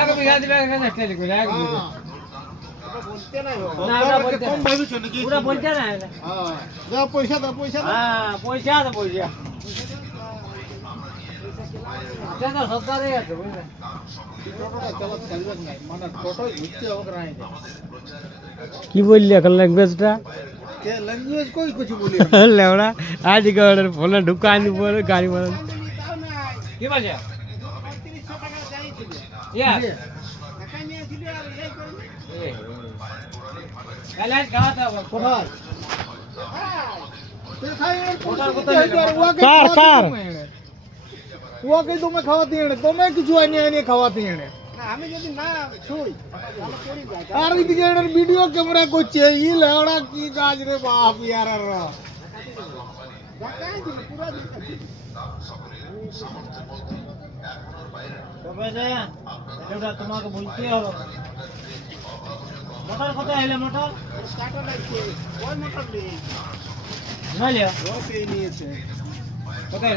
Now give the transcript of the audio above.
এক বিঘা দিবে এখানে টেলি করে এক বিঘা বলতে নাই না ওটা বলতে কম ভাবিছ নাকি ওটা বলতে না হ্যাঁ দাও পয়সা দাও হ্যাঁ পয়সা তো পয়সা এটা সরকারে আছে বুঝলে টোটোটা চালাতে চালবে না মানে টোটোই ঘুরতে হবে রাই কি বললি এখন ল্যাঙ্গুয়েজটা কে ল্যাঙ্গুয়েজ কই কিছু বলি লেওড়া আজ গাড়ির ফোনে ঢুকা আনি পরে গাড়ি মারা কি বলছে 3500 টাকা চাইছিল ইয়া টাকা নিয়েছিল আর এই করে কালে গাওয়াতে হবে কোথায় कार वो कहीं तुम्हें खावाती है तुम्हें कुछ आने आने खावाती है আমি যদি না ছুই তাহলে পড়ি যায় আর এদিকে এর ভিডিও ক্যামেরা করছে ই লেওড়া কি কাজ রে বাপ ইয়ার আর দেখাই দিল পুরো তবে যে এটা তোমাকে বলতে হবে মোটর কত হইলে মোটর কাটা লাগছে ওই মোটর নেই না লিও ও পেয়ে নিয়েছে কত হইলে